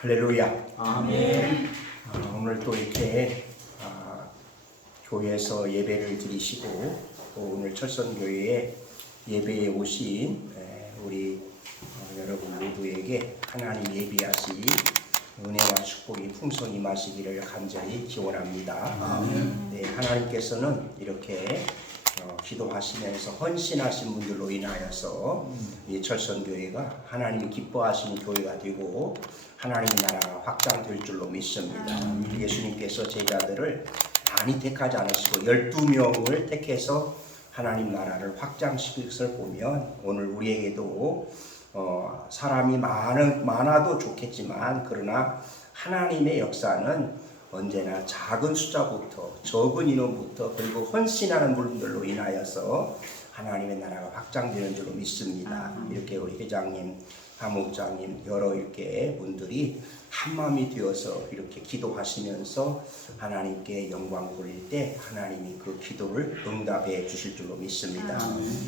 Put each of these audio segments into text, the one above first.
할렐루야. 아멘. 오늘 또 이렇게 교회에서 예배를 드리시고 또 오늘 철선교회에 예배에 오신 우리 여러분 모두에게 하나님 예비하신 은혜와 축복이 풍성히 임하시기를 간절히 기원합니다. 아멘. 네, 하나님께서는 이렇게 기도하시면서 헌신하신 분들로 인하여서 이 철선교회가 하나님이 기뻐하시는 교회가 되고 하나님의 나라가 확장될 줄로 믿습니다. 예수님께서 제자들을 많이 택하지 않으시고 12명을 택해서 하나님 나라를 확장시킬 것을 보면 오늘 우리에게도 사람이 많아도 좋겠지만 그러나 하나님의 역사는 언제나 작은 숫자부터 적은 인원부터 그리고 헌신하는 분들로 인하여서 하나님의 나라가 확장되는 줄로 믿습니다. 이렇게 우리 회장님, 사무장님 여러 이렇게 분들이 한마음이 되어서 이렇게 기도하시면서 하나님께 영광 돌릴 때 하나님이 그 기도를 응답해 주실 줄로 믿습니다.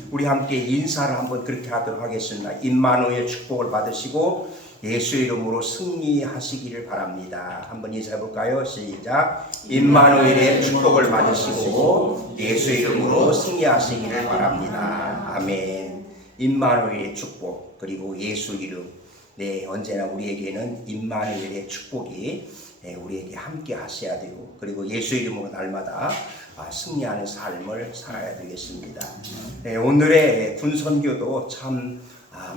우리 함께 인사를 한번 그렇게 하도록 하겠습니다. 임마누엘 축복을 받으시고 예수 이름으로 승리하시기를 바랍니다. 한번 인사해 볼까요? 시작. 임마누엘의 축복을 받으시고 예수 이름으로 승리하시기를 바랍니다. 아멘. 임마누엘의 축복 그리고 예수 이름. 네, 언제나 우리에게는 임마누엘의 축복이 우리에게 함께 하셔야 되고 그리고 예수 이름으로 날마다 승리하는 삶을 살아야 되겠습니다. 네, 오늘의 군선교도 참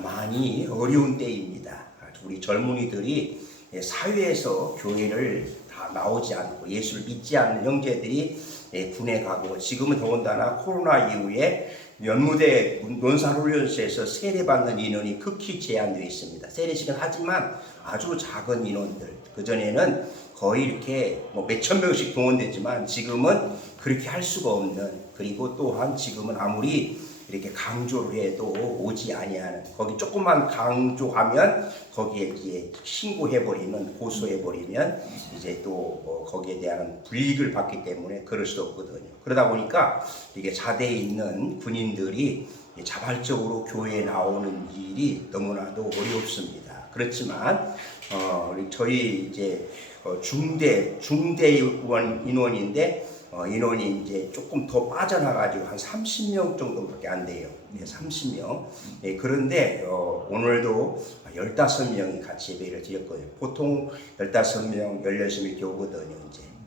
많이 어려운 때입니다. 우리 젊은이들이 사회에서 교회를 다 나오지 않고 예수를 믿지 않는 형제들이 군에 가고 지금은 더군다나 코로나 이후에 연무대 논산훈련소에서 세례받는 인원이 극히 제한되어 있습니다. 세례식은 하지만 아주 작은 인원들. 그전에는 거의 이렇게 몇천 명씩 동원되지만 지금은 그렇게 할 수가 없는, 그리고 또한 지금은 아무리 이렇게 강조를 해도 오지 아니하는, 거기 조금만 강조하면 거기에 이제 신고해버리면, 고소해버리면 이제 또 거기에 대한 불이익을 받기 때문에 그럴 수 없거든요. 그러다 보니까 이게 자대에 있는 군인들이 자발적으로 교회에 나오는 일이 너무나도 어렵습니다. 그렇지만 저희 이제 중대원 인원인데 인원이 이제 조금 더 빠져나가지고 한 30명 정도밖에 안 돼요. 30명. 그런데 오늘도 15명이 같이 예배를 드렸거든요. 보통 15명, 16명 이렇게 오거든요.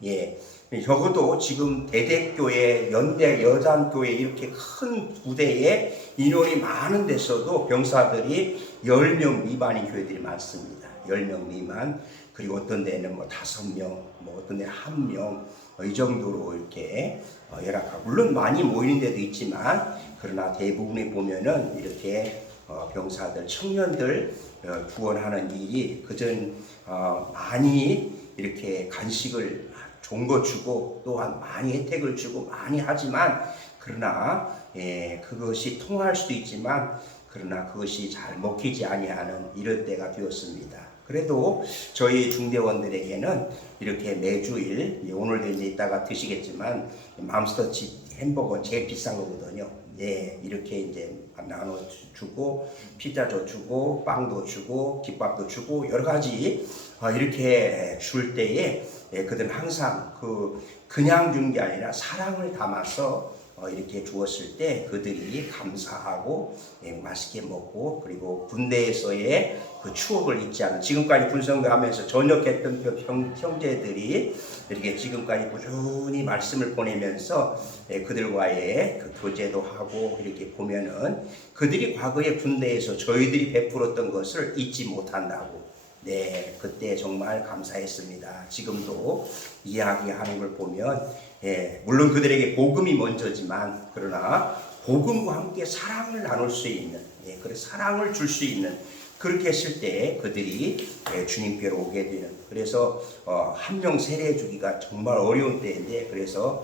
이제. 적어도 지금 대대교회, 연대 여단교회 이렇게 큰 부대에 인원이 많은 데서도 병사들이 10명 미만인 교회들이 많습니다. 10명 미만. 그리고 어떤 데는 5명, 어떤 데는 1명, 이 정도로 이렇게 열악하고, 물론 많이 모이는 데도 있지만, 그러나 대부분에 보면은 이렇게 병사들, 청년들 구원하는 일이 그전 많이 이렇게 간식을 좋은 거 주고 또한 많이 혜택을 주고 많이 하지만, 그러나 그것이 통할 수도 있지만, 그러나 그것이 잘 먹히지 아니하는 이런 때가 되었습니다. 그래도 저희 중대원들에게는 이렇게 매주일, 오늘도 이제 이따가 드시겠지만 맘스터치 햄버거 제일 비싼 거거든요. 이렇게 이제 나눠주고 피자도 주고 빵도 주고 김밥도 주고 여러 가지 이렇게 줄 때에 그들은 항상 그냥 준 게 아니라 사랑을 담아서 이렇게 주었을 때 그들이 감사하고 맛있게 먹고, 그리고 군대에서의 그 추억을 잊지 않은, 지금까지 군성교 하면서 전역했던 그 형제들이 이렇게 지금까지 꾸준히 말씀을 보내면서 그들과의 그 교제도 하고 이렇게 보면은 그들이 과거에 군대에서 저희들이 베풀었던 것을 잊지 못한다고. 그때 정말 감사했습니다. 지금도 이야기하는 걸 보면 물론 그들에게 복음이 먼저지만 그러나 복음과 함께 사랑을 나눌 수 있는, 그래서 사랑을 줄 수 있는, 그렇게 했을 때 그들이 주님께로 오게 되는, 그래서 한 명 세례해 주기가 정말 어려운 때인데, 그래서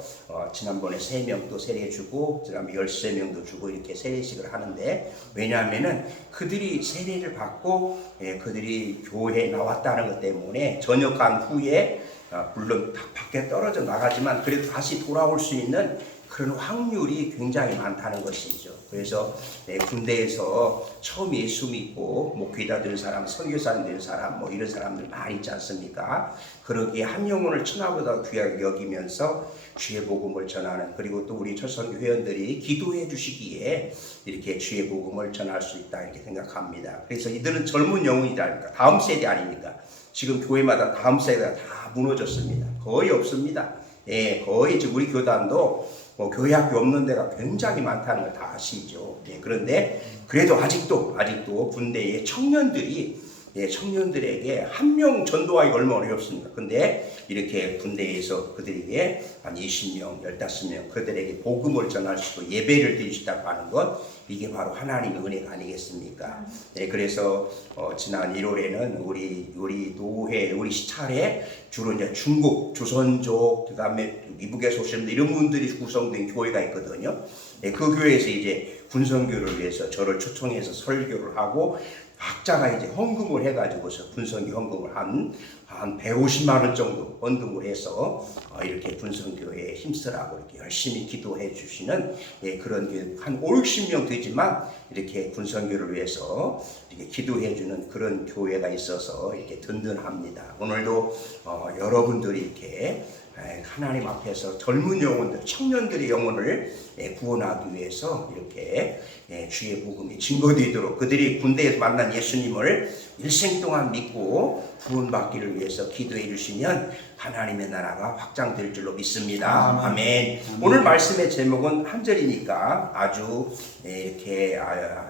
지난번에 3명 또 세례해 주고 그다음에 13명도 주고 이렇게 세례식을 하는데, 왜냐하면은 그들이 세례를 받고 그들이 교회에 나왔다는 것 때문에 전역한 후에 물론 밖에 떨어져 나가지만 그래도 다시 돌아올 수 있는 그런 확률이 굉장히 많다는 것이죠. 그래서 군대에서 처음 예수 믿고 목회자 된 사람, 선교사 된 사람, 뭐 이런 사람들 많이 있지 않습니까? 그러기에 한 영혼을 천하보다 귀하게 여기면서 주의 복음을 전하는, 그리고 또 우리 철선교 회원들이 기도해 주시기에 이렇게 주의 복음을 전할 수 있다 이렇게 생각합니다. 그래서 이들은 젊은 영혼이다, 다음 세대 아닙니까? 지금 교회마다 다음 세대가 다 무너졌습니다. 거의 없습니다. 거의 지금 우리 교단도 교회 학교 없는 데가 굉장히 많다는 걸 다 아시죠. 그런데 그래도 아직도 군대의 청년들에게 한 명 전도하기가 얼마나 어렵습니까? 근데 이렇게 군대에서 그들에게 한 20명, 15명 그들에게 복음을 전할 수 있고 예배를 드릴 수 있다고 하는 것, 이게 바로 하나님의 은혜가 아니겠습니까? 그래서 지난 1월에는 우리 노회, 우리 시찰에 주로 이제 중국, 조선족, 그 다음에 미국에서 오신 분들, 이런 분들이 구성된 교회가 있거든요. 그 교회에서 이제 군선교를 위해서 저를 초청해서 설교를 하고, 각자가 이제 헌금을 해가지고서 군선교 헌금을 한 150만 원 정도 헌금을 해서 이렇게 군선교회에 힘쓰라고 이렇게 열심히 기도해 주시는 그런 한 50명 되지만 이렇게 군선교를 위해서 이렇게 기도해 주는 그런 교회가 있어서 이렇게 든든합니다. 오늘도 여러분들이 이렇게 하나님 앞에서 젊은 영혼들, 청년들의 영혼을 구원하기 위해서 이렇게 주의 복음이 증거되도록 그들이 군대에서 만난 예수님을 일생 동안 믿고 구원받기를 위해서 기도해 주시면 하나님의 나라가 확장될 줄로 믿습니다. 아멘. 오늘 말씀의 제목은 한 절이니까 아주 이렇게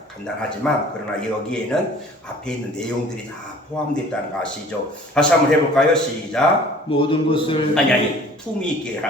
간단하지만, 그러나 여기에는 앞에 있는 내용들이 다 포함되어 있다는 거 아시죠? 다시 한번 해볼까요? 시작. 모든 것을 품위 있게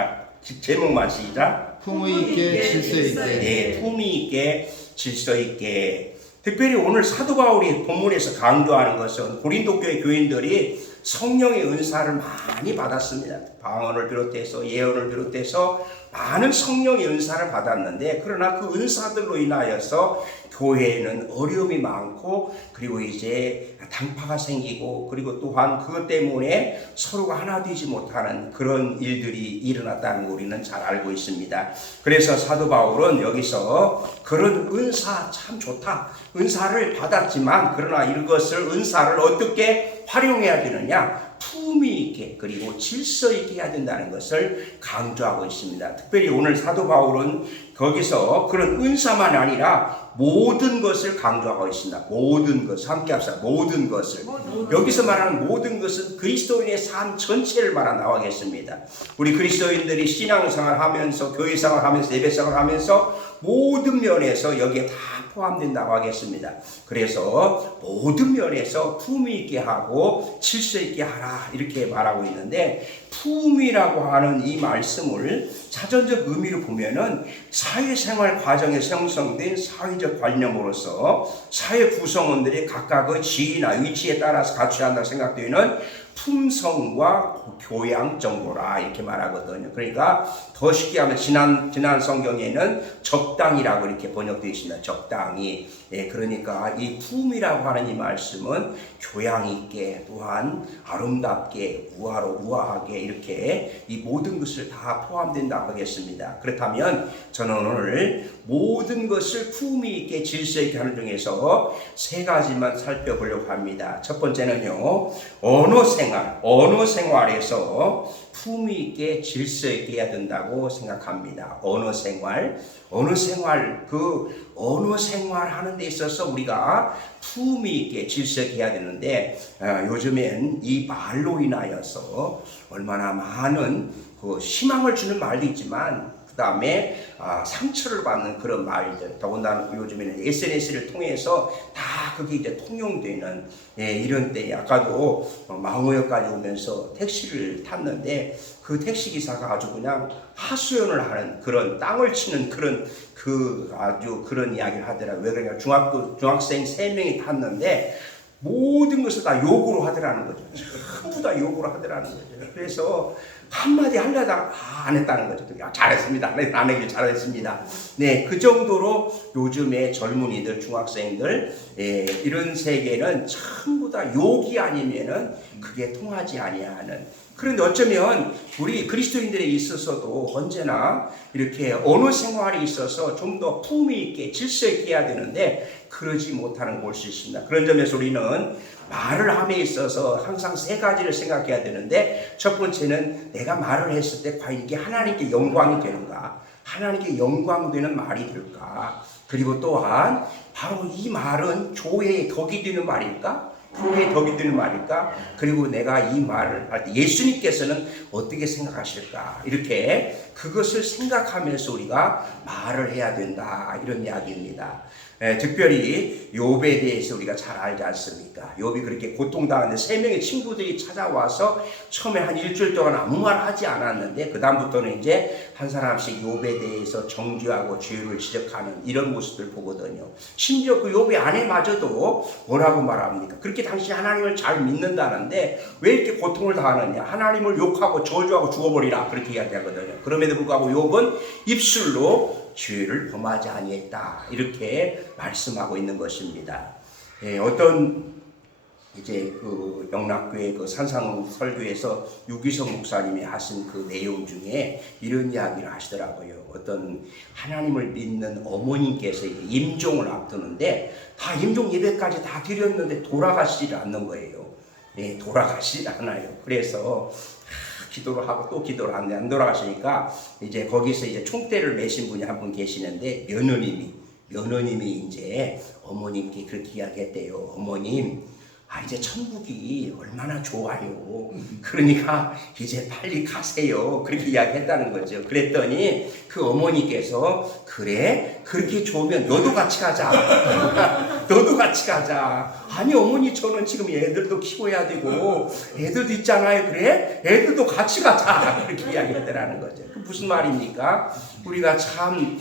제목만 시작. 품위 있게 질서 있게. 품위 있게 질서 있게. 특별히 오늘 사도 바울이 본문에서 강조하는 것은 고린도 교회 교인들이 성령의 은사를 많이 받았습니다. 방언을 비롯해서 예언을 비롯해서 많은 성령의 은사를 받았는데, 그러나 그 은사들로 인하여서 교회에는 어려움이 많고, 그리고 이제 당파가 생기고, 그리고 또한 그것 때문에 서로가 하나 되지 못하는 그런 일들이 일어났다는 거 우리는 잘 알고 있습니다. 그래서 사도 바울은 여기서 그런 은사 참 좋다, 은사를 받았지만 그러나 이것을 은사를 어떻게 활용해야 되느냐, 품위 있게 그리고 질서 있게 해야 된다는 것을 강조하고 있습니다. 특별히 오늘 사도 바울은 거기서 그런 은사만 아니라 모든 것을 강조하고 있습니다. 모든 것, 함께 합시다. 모든 것을. 여기서 말하는 모든 것은 그리스도인의 삶 전체를 말한다고 하겠습니다. 우리 그리스도인들이 신앙생활 하면서, 교회생활 하면서, 예배생활 하면서 모든 면에서 여기에 다 포함된다고 하겠습니다. 그래서 모든 면에서 품위 있게 하고 질서 있게 하라 이렇게 말하고 있는데, 품위라고 하는 이 말씀을 사전적 의미로 보면은 사회생활 과정에 형성된 사회적 관념으로서 사회 구성원들이 각각의 지위나 위치에 따라서 갖춰야 한다고 생각되는 품성과 교양 정도라 이렇게 말하거든요. 그러니까 더 쉽게 하면 지난 성경에는 적당이라고 이렇게 번역되어 있습니다. 적당히. 그러니까 이 품이라고 하는 이 말씀은 교양 있게, 또한 아름답게, 우아하게 이렇게 이 모든 것을 다 포함된다고 하겠습니다. 그렇다면 저는 오늘 모든 것을 품위 있게 질서 있게 하는 중에서 세 가지만 살펴보려고 합니다. 첫 번째는요, 언어 생활에서 품위 있게 질서 있게 해야 된다고 생각합니다. 언어 생활 하는 데 있어서 우리가 품위 있게 질서 있게 해야 되는데, 요즘엔 이 말로 인하여서 얼마나 많은 희망을 주는 말도 있지만, 그 다음에 상처를 받는 그런 말들, 더군다나 요즘에는 SNS를 통해서 다 그게 이제 통용되는 이런 때, 아까도 망우역까지 오면서 택시를 탔는데 그 택시기사가 아주 그냥 하소연을 하는 그런 땅을 치는 아주 그런 이야기를 하더라고요. 왜 그러냐, 중학생 3명이 탔는데 모든 것을 다 욕으로 하더라는 거죠. 전부 다 욕으로 하더라는 거죠. 그래서 한마디 하려다가 안 했다는 거죠. 잘했습니다. 안 하길 잘했습니다. 네, 그 정도로 요즘의 젊은이들, 중학생들, 이런 세계는 전부 다 욕이 아니면은 그게 통하지 아니하는 그런데 어쩌면 우리 그리스도인들에 있어서도 언제나 이렇게 언어 생활에 있어서 좀 더 품위 있게 질서 있게 해야 되는데 그러지 못하는 곳이 있습니다. 그런 점에서 우리는 말을 함에 있어서 항상 세 가지를 생각해야 되는데, 첫 번째는 내가 말을 했을 때 과연 이게 하나님께 영광이 되는가, 하나님께 영광되는 말이 될까, 그리고 또한 바로 이 말은 교회에 덕이 되는 말일까, 교회에 덕이 되는 말일까, 그리고 내가 이 말을 할 때 예수님께서는 어떻게 생각하실까, 이렇게 그것을 생각하면서 우리가 말을 해야 된다, 이런 이야기입니다. 특별히 욥에 대해서 우리가 잘 알지 않습니까? 욥이 그렇게 고통당하는데 세 명의 친구들이 찾아와서 처음에 한 일주일 동안 아무 말 하지 않았는데 그 다음부터는 이제 한 사람씩 욥에 대해서 정죄하고 죄를 지적하는 이런 모습을 보거든요. 심지어 그 욥의 아내마저도 뭐라고 말합니까? 그렇게 당신이 하나님을 잘 믿는다는데 왜 이렇게 고통을 당하느냐? 하나님을 욕하고 저주하고 죽어버리라, 그렇게 이야기하거든요. 그럼에도 불구하고 욥은 입술로 죄를 범하지 아니했다, 이렇게 말씀하고 있는 것입니다. 어떤 이제 그 영락교회 그 산상 설교에서 유기성 목사님이 하신 그 내용 중에 이런 이야기를 하시더라고요. 어떤 하나님을 믿는 어머님께서 임종을 앞두는데 다 임종 예배까지 다 드렸는데 돌아가시지 않는 거예요. 돌아가시지 않아요. 그래서 기도를 하고 또 기도를 하는데 안 돌아가시니까 이제 거기서 이제 총대를 매신 분이 한 분 계시는데 며느님이 이제 어머님께 그렇게 이야기했대요. 어머님, 이제 천국이 얼마나 좋아요. 그러니까 이제 빨리 가세요. 그렇게 이야기했다는 거죠. 그랬더니 그 어머니께서 그래? 그렇게 좋으면 너도 같이 가자. 너도 같이 가자. 아니 어머니, 저는 지금 애들도 키워야 되고 애들도 있잖아요. 그래? 애들도 같이 가자. 그렇게 이야기했다는 거죠. 그 무슨 말입니까? 우리가 참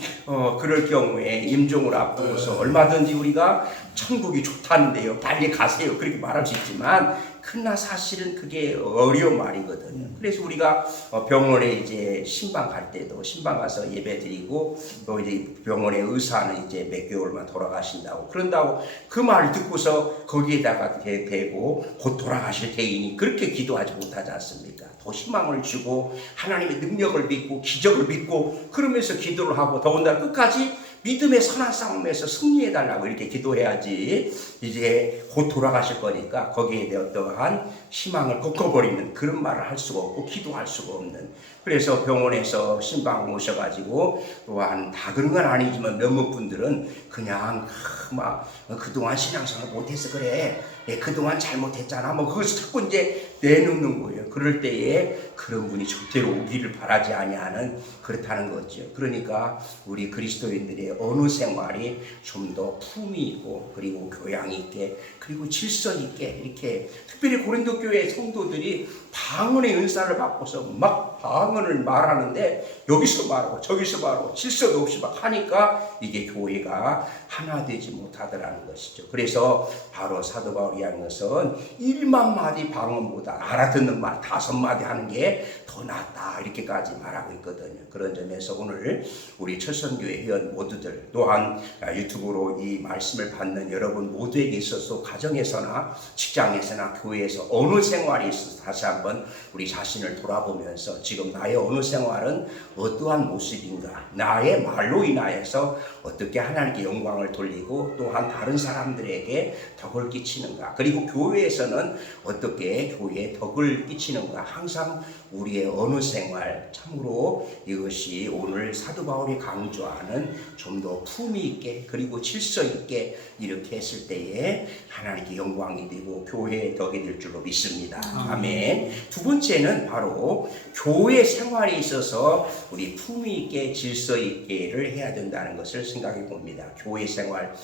그럴 경우에 임종을 앞두고서 얼마든지 우리가 천국이 좋다는데요, 빨리 가세요, 그렇게 말할 수 있지만 그러나 사실은 그게 어려운 말이거든요. 그래서 우리가 병원에 이제 신방 갈 때도 신방 가서 예배 드리고 또 이제 병원의 의사는 이제 몇 개월만 돌아가신다고 그런다고 그 말을 듣고서 거기에다가 대고 곧 돌아가실 테이니 그렇게 기도하지 못하지 않습니까? 더 희망을 주고 하나님의 능력을 믿고 기적을 믿고 그러면서 기도를 하고 더군다나 끝까지 믿음의 선한 싸움에서 승리해달라고 이렇게 기도해야지 이제 곧 돌아가실 거니까 거기에 대한 어떠한 희망을 꺾어버리는 그런 말을 할 수가 없고 기도할 수가 없는, 그래서 병원에서 신방 모셔가지고 또한 다 그런 건 아니지만 몇몇 분들은 그냥 막 그동안 신앙생활 못해서 그래, 그동안 잘못했잖아, 뭐 그것을 자꾸 이제 내놓는 거예요. 그럴 때에 그런 분이 절대로 오기를 바라지 아니하는 그렇다는 거죠. 그러니까 우리 그리스도인들의 언어 생활이 좀 더 품위 있고 그리고 교양 있게 그리고 질서 있게 이렇게, 특별히 고린도 교회 성도들이 방언의 은사를 받고서 막 방언을 말하는데 여기서 말하고 저기서 말하고 질서도 없이 막 하니까 이게 교회가 하나 되지 못하더라는 것이죠. 그래서 바로 사도 바울이 한 것은 1만 마디 방언보다 알아듣는 말 5마디 하는 게 더 낫다, 이렇게까지 말하고 있거든요. 그런 점에서 오늘 우리 철선교회 회원 모두들 또한 유튜브로 이 말씀을 받는 여러분 모두에게 있어서 가정에서나 직장에서나 교회에서 언어 생활이 있어서 다시 한번 우리 자신을 돌아보면서 지금 나의 언어 생활은 어떠한 모습인가, 나의 말로 인하여서 어떻게 하나님께 영광을 돌리고 또한 다른 사람들에게 덕을 끼치는가, 그리고 교회에서는 어떻게 교회에 덕을 끼치는가, 항상 우리의 언어 생활, 참으로 이것이 오늘 사도 바울이 강조하는 좀 더 품위 있게 그리고 질서 있게 이렇게 했을 때에 하나님께 영광이 되고 교회의 덕이 될 줄로 믿습니다. 아멘. 두 번째는 바로 교회 생활에 있어서 우리 품위 있게 질서 있게를 해야 된다는 것을 생각해 봅니다. 교회 생활,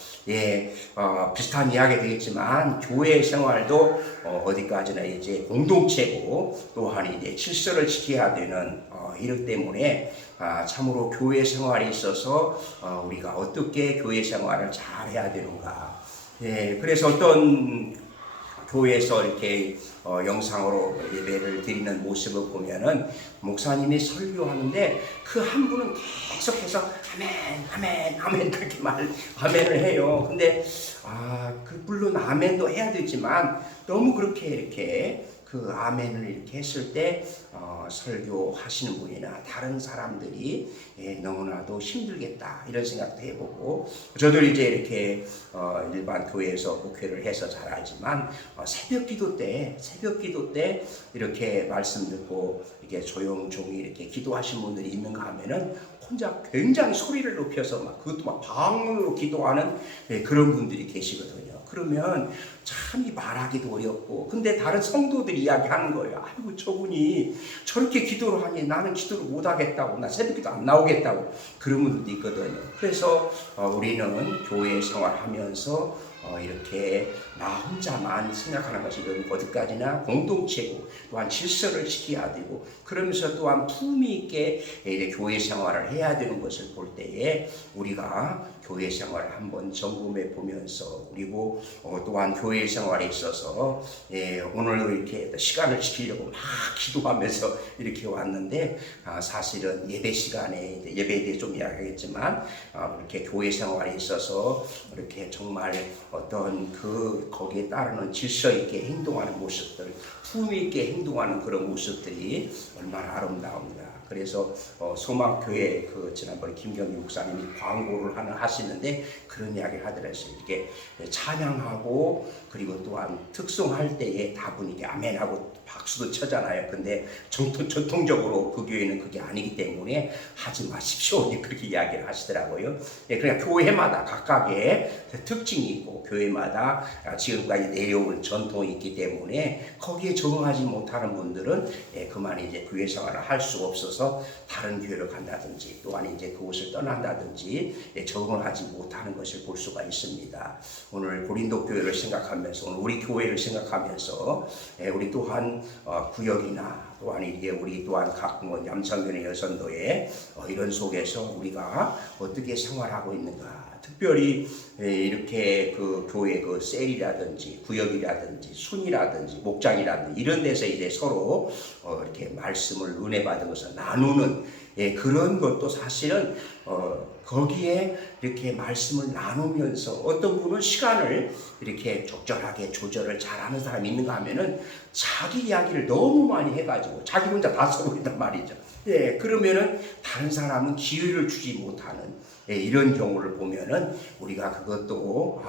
비슷한 이야기 되겠지만 교회 생활도 어디까지나 이제 공동체고 또한 이제 질서를 지켜야 되는 이렇기 때문에 참으로 교회 생활에 있어서 우리가 어떻게 교회 생활을 잘 해야 되는가. 그래서 어떤 교회에서 이렇게 영상으로 예배를 드리는 모습을 보면은 목사님이 설교하는데 그 한 분은 계속해서 아멘, 아멘, 아멘 그렇게 아멘을 해요. 근데 물론 아멘도 해야 되지만 너무 그렇게 이렇게 그 아멘을 이렇게 했을 때 설교하시는 분이나 다른 사람들이 너무나도 힘들겠다 이런 생각도 해보고, 저도 이제 이렇게 일반 교회에서 목회를 해서 잘 알지만 새벽 기도 때 이렇게 말씀 듣고 이렇게 조용히 이렇게 기도하신 분들이 있는가 하면은 혼자 굉장히 소리를 높여서 그것도 방문으로 기도하는 그런 분들이 계시거든요. 그러면 참 말하기도 어렵고, 근데 다른 성도들이 이야기하는 거예요. 아이고 저분이 저렇게 기도를 하니 나는 기도를 못 하겠다고, 나 새벽기도 안 나오겠다고, 그런 분들도 있거든요. 그래서 우리는 교회 생활하면서 이렇게 나 혼자만 생각하는 것이 어디까지나 공동체고, 또한 질서를 지켜야 되고, 그러면서 또한 품위 있게 교회 생활을 해야 되는 것을 볼 때에 우리가 교회 생활을 한번 점검해 보면서, 그리고 또한 교회 생활에 있어서 오늘도 이렇게 시간을 지키려고 막 기도하면서 이렇게 왔는데, 사실은 예배 시간에 예배에 대해 좀 이야기하겠지만 이렇게 교회 생활에 있어서 이렇게 정말 어떤 거기에 따르는 질서 있게 행동하는 모습들, 품위 있게 행동하는 그런 모습들이 얼마나 아름다운가. 그래서 소망교회 지난번에 김경희 목사님이 광고를 하시는데 그런 이야기를 하더라고요. 이렇게 찬양하고 그리고 또한 특송할 때에 다분히 아멘하고 박수도 쳐잖아요. 근데 전통적으로 그 교회는 그게 아니기 때문에 하지 마십시오, 그렇게 이야기를 하시더라고요. 그러니까 교회마다 각각의 특징이 있고, 교회마다 지금까지 내려온 전통이 있기 때문에 거기에 적응하지 못하는 분들은 그만 이제 교회 생활을 할 수 없어서 다른 교회로 간다든지, 또한 이제 그곳을 떠난다든지 적응을 하지 못하는 것을 볼 수가 있습니다. 오늘 고린도 교회를 생각하면서, 오늘 우리 교회를 생각하면서 우리 또한 구역이나 또한 이게 우리 또한 각 양천교회 여선도에 이런 속에서 우리가 어떻게 생활하고 있는가, 특별히 이렇게 교회 셀이라든지 구역이라든지 순이라든지 목장이라든지 이런 데서 이제 서로 이렇게 말씀을 은혜 받은 것을 나누는 그런 것도 사실은 거기에 이렇게 말씀을 나누면서 어떤 분은 시간을 이렇게 적절하게 조절을 잘하는 사람이 있는가 하면은 자기 이야기를 너무 많이 해가지고 자기 혼자 다 써버린단 말이죠. 그러면은 다른 사람은 기회를 주지 못하는 이런 경우를 보면은 우리가 그것도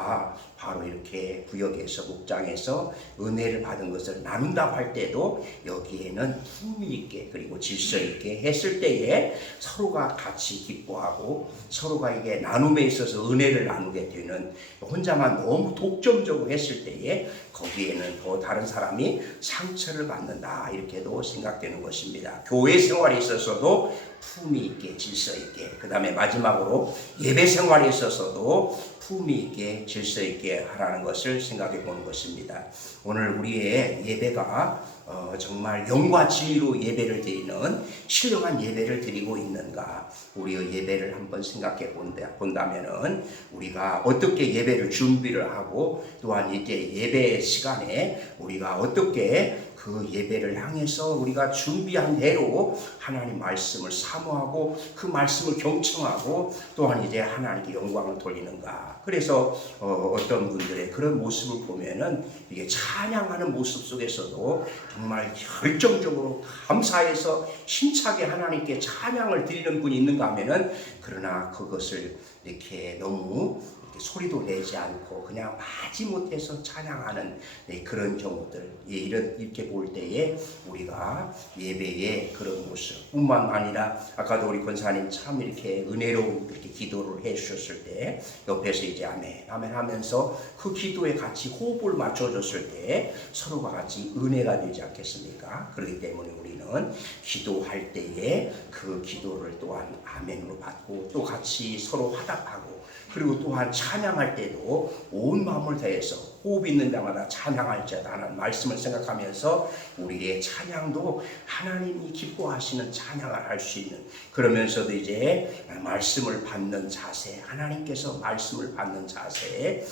바로 이렇게 구역에서 목장에서 은혜를 받은 것을 나눈다고 할 때도 여기에는 품위 있게 그리고 질서 있게 했을 때에 서로가 같이 기뻐하고 서로가 이게 나눔에 있어서 은혜를 나누게 되는, 혼자만 너무 독점적으로 했을 때에 거기에는 더 다른 사람이 상처를 받는다, 이렇게도 생각되는 것입니다. 교회 생활에 있어서도 품위 있게 질서 있게, 그 다음에 마지막으로 예배 생활에 있어서도 품위 있게 질서 있게 하라는 것을 생각해 보는 것입니다. 오늘 우리의 예배가 정말 영과 진리로 예배를 드리는 신령한 예배를 드리고 있는가, 우리의 예배를 한번 생각해 본다면은 우리가 어떻게 예배를 준비를 하고, 또한 이제 예배 시간에 우리가 어떻게 그 예배를 향해서 우리가 준비한 대로 하나님 말씀을 사모하고 그 말씀을 경청하고 또한 이제 하나님께 영광을 돌리는가. 그래서 어떤 분들의 그런 모습을 보면은 이게 찬양하는 모습 속에서도 정말 열정적으로 감사해서 힘차게 하나님께 찬양을 드리는 분이 있는가 하면은, 그러나 그것을 이렇게 너무 소리도 내지 않고 그냥 마지못해서 찬양하는 그런 경우들, 이렇게 볼 때에 우리가 예배의 그런 모습 뿐만 아니라, 아까도 우리 권사님 참 이렇게 은혜로운 이렇게 기도를 해 주셨을 때 옆에서 이제 아멘 아멘 하면서 그 기도에 같이 호흡을 맞춰줬을 때 서로가 같이 은혜가 되지 않겠습니까? 그렇기 때문에 우리는 기도할 때에 그 기도를 또한 아멘으로 받고 또 같이 서로 화답하고, 그리고 또한 찬양할 때도 온 마음을 다해서 호흡 있는 자마다 찬양할 자다 하는 말씀을 생각하면서 우리의 찬양도 하나님이 기뻐하시는 찬양을 할 수 있는, 그러면서도 이제 말씀을 받는 자세, 하나님께서 말씀을 받는 자세,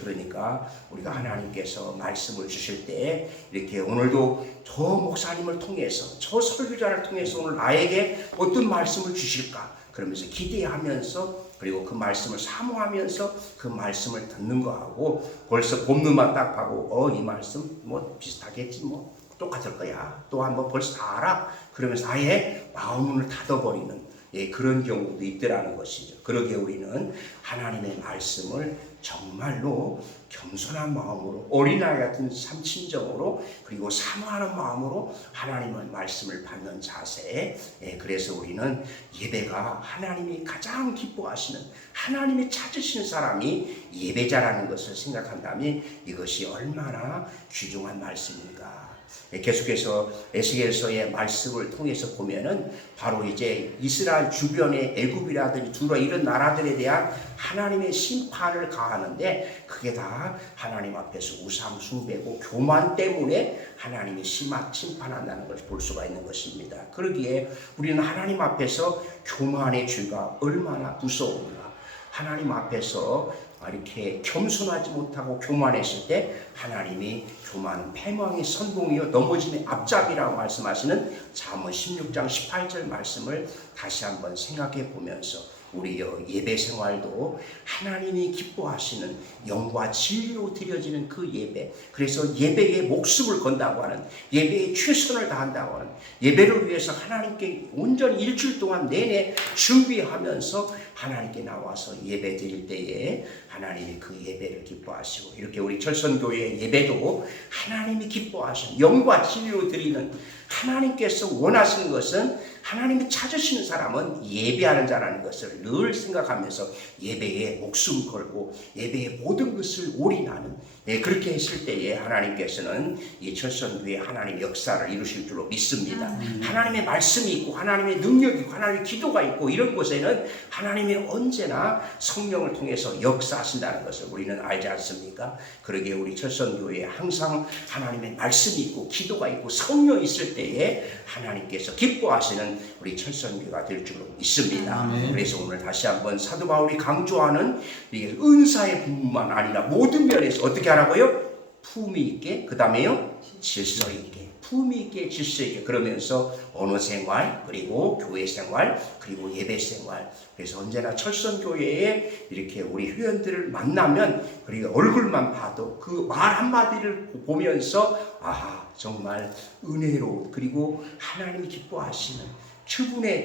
그러니까 우리가 하나님께서 말씀을 주실 때 이렇게 오늘도 저 목사님을 통해서 저 설교자를 통해서 오늘 나에게 어떤 말씀을 주실까 그러면서 기대하면서, 그리고 그 말씀을 사모하면서 그 말씀을 듣는 거하고 벌써 본문만 딱 하고 이 말씀 뭐 비슷하겠지 뭐 똑같을 거야. 또 한번 벌써 다 알아. 그러면서 아예 마음을 닫아버리는 그런 경우도 있더라는 것이죠. 그러기에 우리는 하나님의 말씀을 정말로 겸손한 마음으로 어린아이 같은 참친정으로 그리고 사모하는 마음으로 하나님의 말씀을 받는 자세. 그래서 우리는 예배가 하나님이 가장 기뻐하시는 하나님이 찾으시는 사람이 예배자라는 것을 생각한다면 이것이 얼마나 귀중한 말씀인가. 계속해서 에스겔서의 말씀을 통해서 보면은 바로 이제 이스라엘 주변의 애굽이라든지 두로 이런 나라들에 대한 하나님의 심판을 가하는데 그게 다 하나님 앞에서 우상 숭배고 교만 때문에 하나님이 심판한다는 것을 볼 수가 있는 것입니다. 그러기에 우리는 하나님 앞에서 교만의 죄가 얼마나 무서운가. 하나님 앞에서 이렇게 겸손하지 못하고 교만했을 때 하나님이 교만은 패망의 선봉이요 넘어짐의 앞잡이라고 말씀하시는 잠언 16장 18절 말씀을 다시 한번 생각해 보면서 우리 예배 생활도 하나님이 기뻐하시는 영과 진리로 드려지는 그 예배, 그래서 예배에 목숨을 건다고 하는, 예배에 최선을 다한다고 하는, 예배를 위해서 하나님께 온전히 일주일 동안 내내 준비하면서 하나님께 나와서 예배 드릴 때에 하나님이 그 예배를 기뻐하시고, 이렇게 우리 철선교회 예배도 하나님이 기뻐하시는 영과 진리로 드리는, 하나님께서 원하시는 것은 하나님이 찾으시는 사람은 예배하는 자라는 것을 늘 생각하면서 예배에 목숨 걸고 예배의 모든 것을 올인하는, 그렇게 했을 때에 하나님께서는 이 철선교회 하나님의 역사를 이루실 줄로 믿습니다. 하나님의 말씀이 있고 하나님의 능력이 있고 하나님의 기도가 있고 이런 곳에는 하나님이 언제나 성령을 통해서 역사하신다는 것을 우리는 알지 않습니까? 그러기에 우리 철선교회에 항상 하나님의 말씀이 있고 기도가 있고 성령이 있을 때에 하나님께서 기뻐하시는 우리 철선교회가 될 줄로 믿습니다. 아멘. 그래서 오늘 다시 한번 사도 바울이 강조하는 이게 은사의 부분만 아니라 모든 면에서 어떻게 하라고요? 품위 있게, 그 다음에요 질서 있게, 품위 있게 질서 있게, 그러면서 언어 생활, 그리고 교회 생활, 그리고 예배 생활. 그래서 언제나 철선교회에 이렇게 우리 회원들을 만나면 그리고 얼굴만 봐도 그 말 한마디를 보면서 아하, 정말 은혜로, 그리고 하나님이 기뻐하시는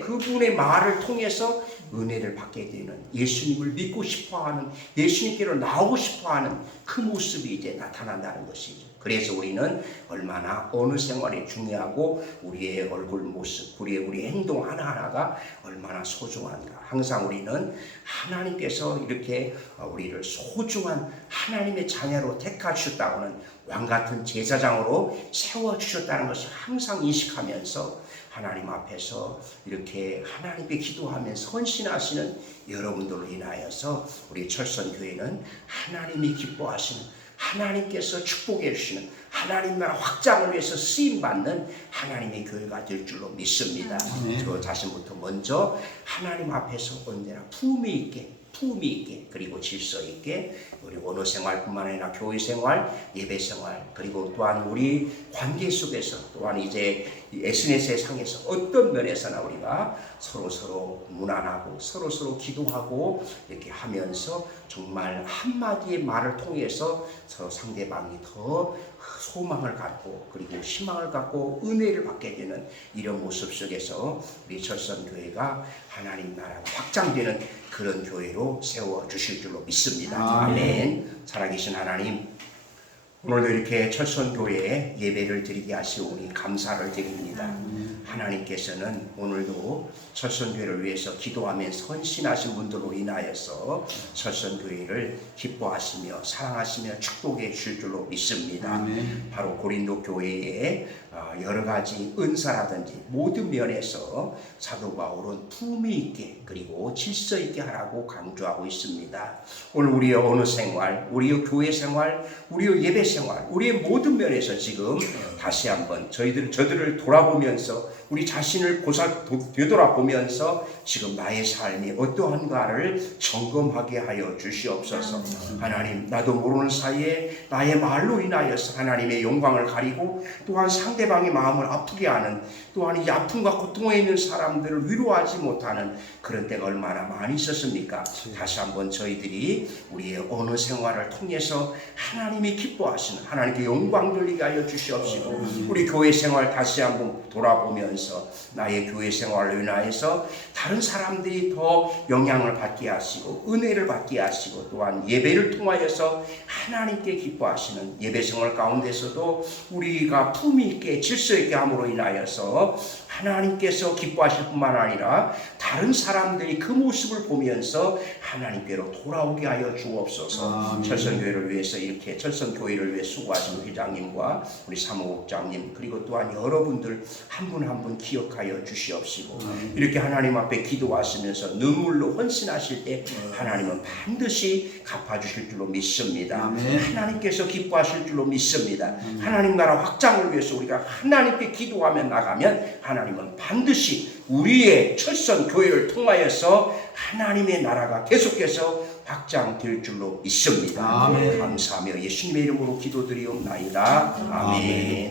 그분의 말을 통해서 은혜를 받게 되는, 예수님을 믿고 싶어하는, 예수님께로 나오고 싶어하는 그 모습이 이제 나타난다는 것이죠. 그래서 우리는 얼마나 어느 생활이 중요하고 우리의 얼굴 모습, 우리 행동 하나하나가 얼마나 소중한가. 항상 우리는 하나님께서 이렇게 우리를 소중한 하나님의 자녀로 택하셨다고 하는 왕같은 제사장으로 세워주셨다는 것을 항상 인식하면서 하나님 앞에서 이렇게 하나님께 기도하면서 헌신하시는 여러분들로 인하여서 우리 철선교회는 하나님이 기뻐하시는, 하나님께서 축복해 주시는, 하나님 나라 확장을 위해서 쓰임받는 하나님의 교회가 될 줄로 믿습니다. 저 자신부터 먼저 하나님 앞에서 언제나 품위 있게 그리고 질서 있게 우리 언어 생활뿐만 아니라 교회 생활, 예배 생활, 그리고 또한 우리 관계 속에서 또한 이제 SNS의 상에서 어떤 면에서나 우리가 서로 무난하고 서로 기도하고 이렇게 하면서 정말 한마디의 말을 통해서 서로 상대방이 더 소망을 갖고 그리고 희망을 갖고 은혜를 받게 되는 이런 모습 속에서 우리 철선교회가 하나님 나라가 확장되는 그런 교회로 세워주실 줄로 믿습니다. 아멘. 살아계신 하나님, 오늘도 이렇게 철선교회에 예배를 드리게 하시오니 감사를 드립니다. 하나님께서는 오늘도 철선교회를 위해서 기도하면서 헌신하신 분들로 인하여서 철선교회를 기뻐하시며 사랑하시며 축복해 주실 줄로 믿습니다. 아멘. 바로 고린도 교회에 여러 가지 은사라든지 모든 면에서 사도 바울은 품위 있게 그리고 질서 있게 하라고 강조하고 있습니다. 오늘 우리의 언어 생활, 우리의 교회 생활, 우리의 예배 생활, 우리의 모든 면에서 지금 다시 한번 저들을 돌아보면서 우리 자신을 되돌아보면서 지금 나의 삶이 어떠한가를 점검하게 하여 주시옵소서. 하나님, 나도 모르는 사이에 나의 말로 인하여서 하나님의 영광을 가리고 또한 상대방의 마음을 아프게 하는, 또한 이 아픔과 고통에 있는 사람들을 위로하지 못하는 그런 때가 얼마나 많이 있었습니까? 다시 한번 저희들이 우리의 언어 생활을 통해서 하나님이 기뻐하시는, 하나님께 영광 돌리게 하여 주시옵시고, 우리 교회 생활 다시 한번 돌아보면서 나의 교회 생활로 인하여서 다른 사람들이 더 영향을 받게 하시고 은혜를 받게 하시고, 또한 예배를 통하여서 하나님께 기뻐하시는 예배 생활 가운데서도 우리가 품위 있게 질서 있게 함으로 인하여서 하나님께서 기뻐하실 뿐만 아니라 다른 사람들이 그 모습을 보면서 하나님께로 돌아오게 하여 주옵소서. 철성교회를 위해서 이렇게 철성교회를 위해 수고하신 회장님과 우리 사무국장님, 그리고 또한 여러분들 한 분 한 분 기억하여 주시옵시고, 이렇게 하나님 앞에 기도하시면서 눈물로 헌신하실 때 하나님은 반드시 갚아주실 줄로 믿습니다. 하나님께서 기뻐하실 줄로 믿습니다. 하나님 나라 확장을 위해서 우리가 하나님께 기도하며 나가면 하나님은 반드시 우리의 철선 교회를 통하여서 하나님의 나라가 계속해서 확장될 줄로 믿습니다. 감사하며 예수님의 이름으로 기도드리옵나이다. 아멘.